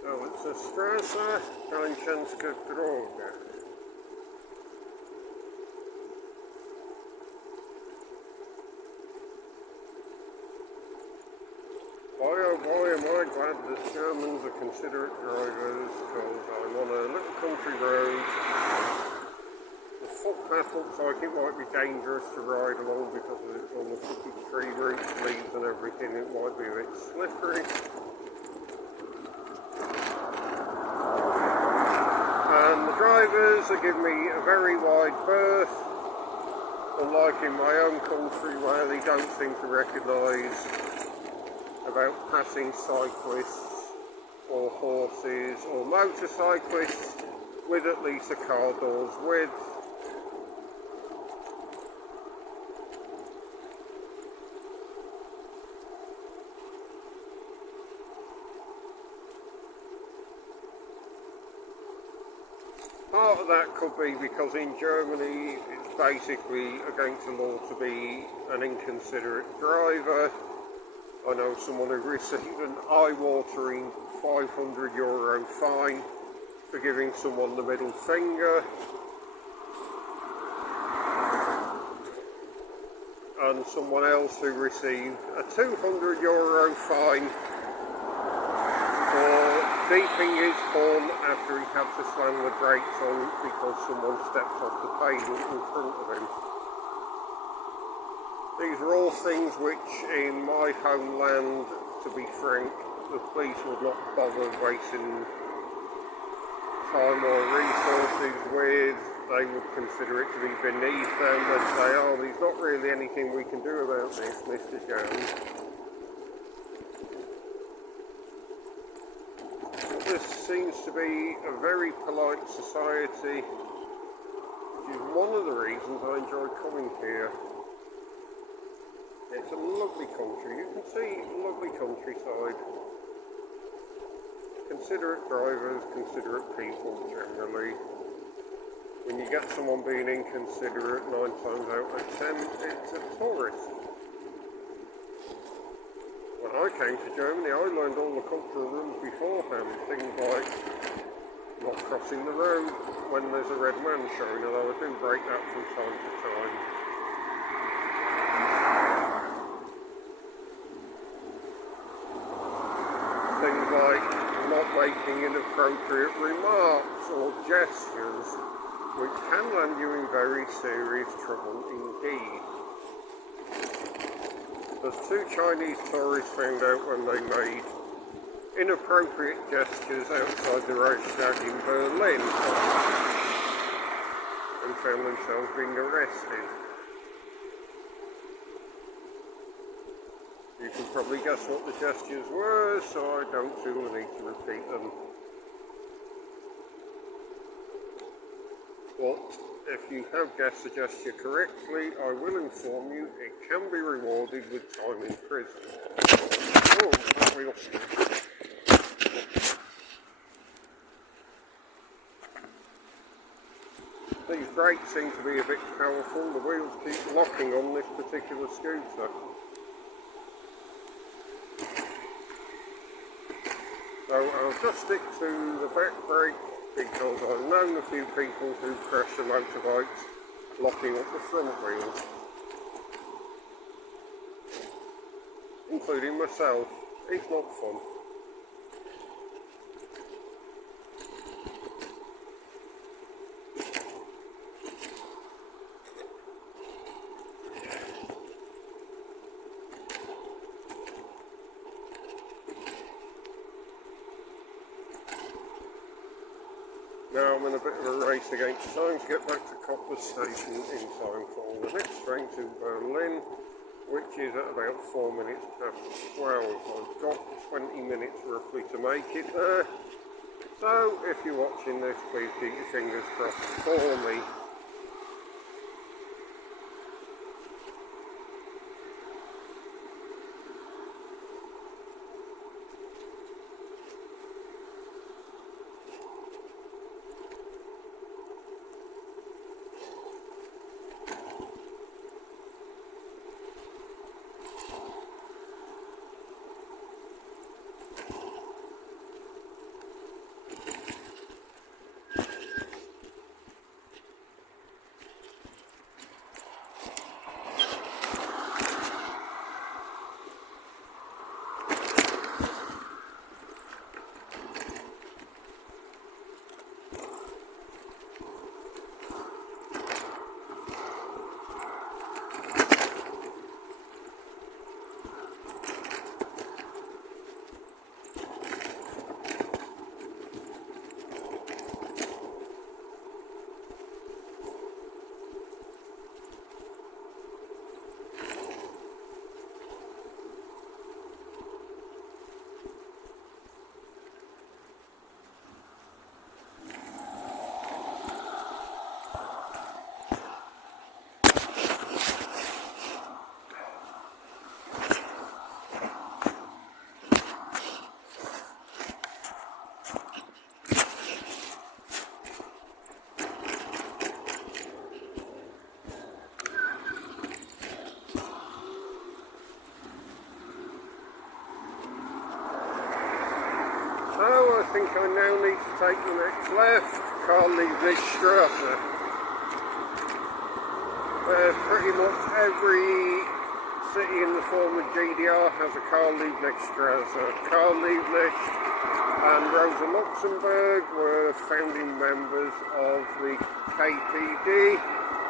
So it's a Straße Tańczanska Droga. Boy oh boy am I glad that Germans are considerate drivers, because I'm on a little country road. The footpath looks like it might be dangerous to ride along because it's on the crooked tree roots, leaves and everything. It might be a bit slippery. And the drivers are giving me a very wide berth, unlike in my own country where they don't seem to recognise about passing cyclists or horses or motorcyclists with at least a car door's width. Part of that could be because in Germany it's basically against the law to be an inconsiderate driver. I know someone who received an eye-watering €500 fine for giving someone the middle finger, and someone else who received a €200 fine for beeping his horn after he had to slam the brakes on because someone stepped off the pavement in front of him. These are all things which in my homeland, to be frank, the police would not bother wasting time or resources with. They would consider it to be beneath them and say, oh, there's not really anything we can do about this, Mr. Jones. This seems to be a very polite society, which is one of the reasons I enjoy coming here. It's a lovely country. You can see lovely countryside. Considerate drivers, considerate people generally. When you get someone being inconsiderate, 9 times out of 10, it's a tourist. When I came to Germany, I learned all the cultural rules beforehand. Things like not crossing the road when there's a red man showing, although I do break that from time to time. Things like not making inappropriate remarks or gestures, which can land you in very serious trouble indeed. As 2 Chinese tourists found out when they made inappropriate gestures outside the Reichstag in Berlin and found themselves being arrested. You can probably guess what the gestures were, so I don't feel the need to repeat them. But if you have guessed the gesture correctly, I will inform you it can be rewarded with time in prison. Oh, that wheel. These brakes seem to be a bit powerful. The wheels keep locking on this particular scooter. So I'll just stick to the back brake because I've known a few people who crash their motorbikes locking up the front wheels, including myself. It's not fun. Now I'm in a bit of a race against time to get back to Cottbus station in time for the next train to Berlin, which is at about 4 minutes past 12. I've got 20 minutes roughly to make it there. So if you're watching this, please keep your fingers crossed for me. I now need to take the next left, Strasse. Pretty much every city in the former GDR has a Strasse. Karl-Liebknecht and Rosa Luxemburg were founding members of the KPD,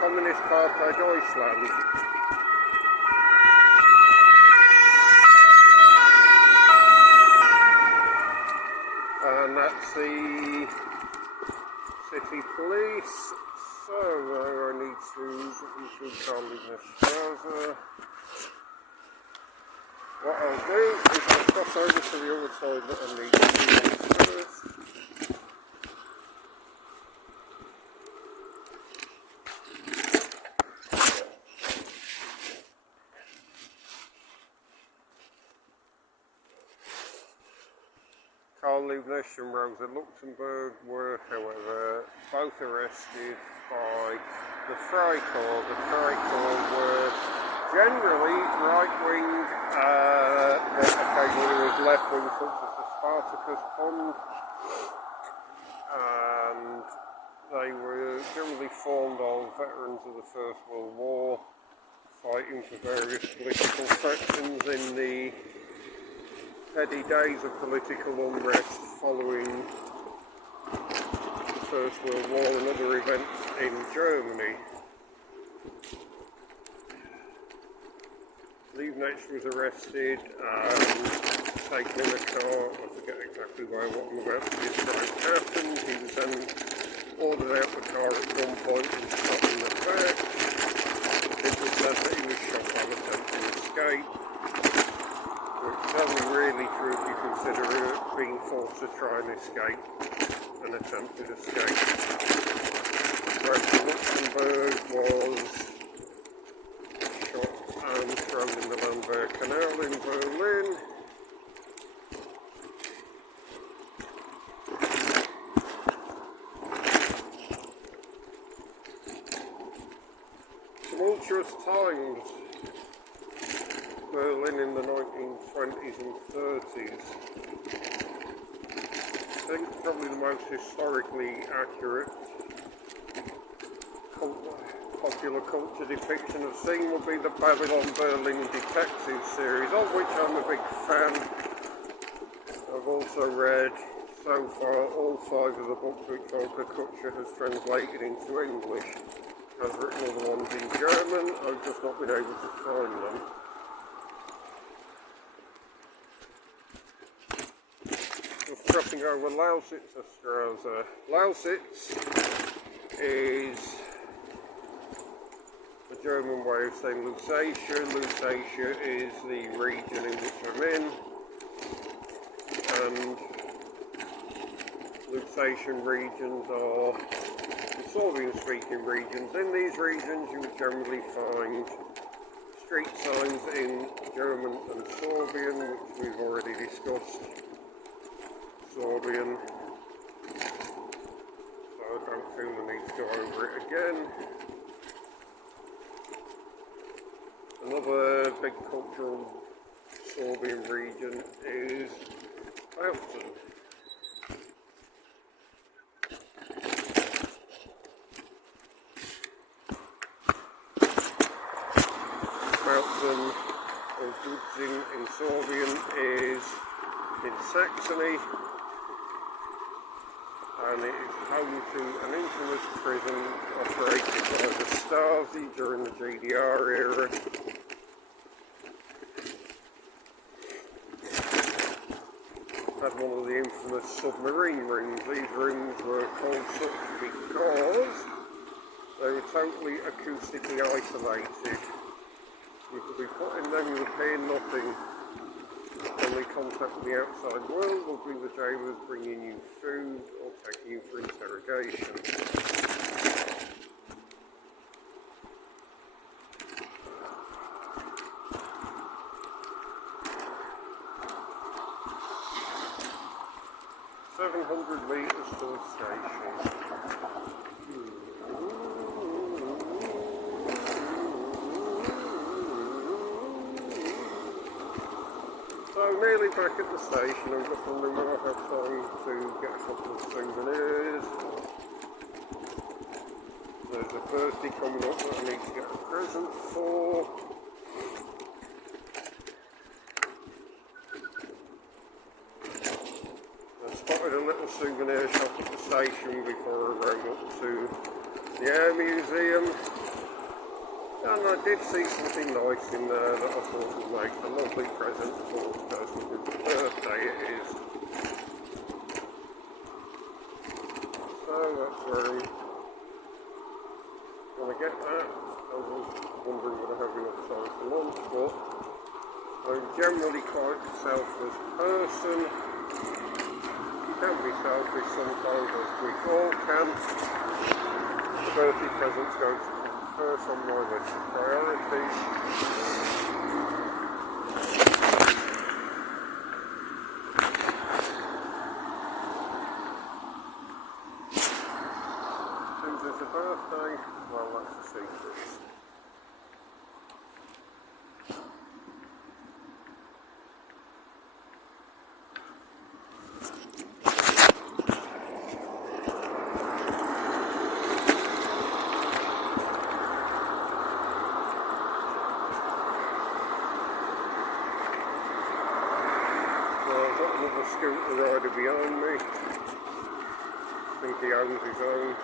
Communist Partei Deutschland. And that's the city police. So I need to get into Karl-Liebknecht. What I'll do is I'll cross over to the other side that I need to do first. Karl-Liebknecht and Rosa Luxemburg were, however, both arrested by the Freikorps. The Freikorps were generally right-wing, occasionally was left-wing, such as the Spartacus Fund, and they were generally formed of veterans of the First World War, fighting for various political factions in the heady days of political unrest following the First World War and other events in Germany. Liebknecht was arrested and taken in a car. I forget exactly what I'm about to describe happened. He was then ordered out the car at one point and shot in the back. It was said that he was shot while attempting to escape, which is only really true if you consider being forced to try and escape, an attempted escape. Rosa Luxemburg was shot and thrown in the Landwehr Canal in Berlin. Tumultuous times. Berlin in the 1920s and 30s. I think probably the most historically accurate popular culture depiction of scene would be the Babylon Berlin Detective series, of which I'm a big fan. I've also read so far all 5 of the books which Volker Kutscher has translated into English. I've written other ones in German, I've just not been able to find them. Just crossing over Lausitzer Strasse. Lausitz is the German way of saying Lusatia. Lusatia is the region in which I'm in, and Lusatian regions are the Sorbian-speaking regions. In these regions you would generally find street signs in German and Sorbian, which we've already discussed. Sorbian, so I don't feel the need to go over it again. Another big cultural Sorbian region is Bautzen. Bautzen, or Gutzing in Sorbian, is in Saxony, and it is home to an infamous prison operated by the Stasi during the GDR era. Had one of the infamous submarine rings. These rings were called such because they were totally acoustically isolated. You could be put in them, you would hear nothing. Only contact with the outside world would be the jailers bringing you food or taking you for interrogation. Meters to the station. So I'm nearly back at the station. I'm just wondering when I have time to get a couple of souvenirs. There's a birthday coming up that I need to get a present for. I spotted a little souvenir shop at the station before I rode up to the Air Museum. And I did see something nice in there that I thought would make a lovely present for the person whose birthday it is. So that's where I'm going to get that. I was wondering whether I have enough time for lunch, but I'm generally quite a selfless person. You can be selfish sometimes, as we all can. The birthday presents go to first on my list of priorities. Whose is a birthday? Well, that's a secret. Another scooter rider behind me. I think he owns his own.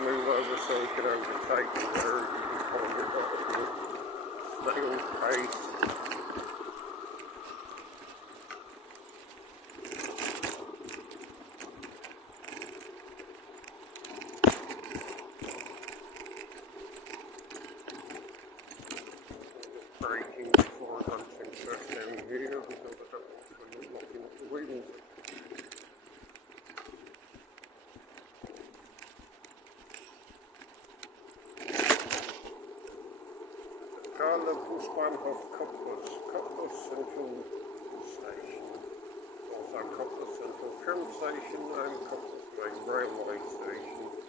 Move over so we can overtake the road before we got to snail's pace. Braking before I don't think that's down here because I don't want to be looking at the wheels. Hauptbahnhof Cottbus Central Station. Also Cottbus Central Tram Station and Cottbus Main Railway Station.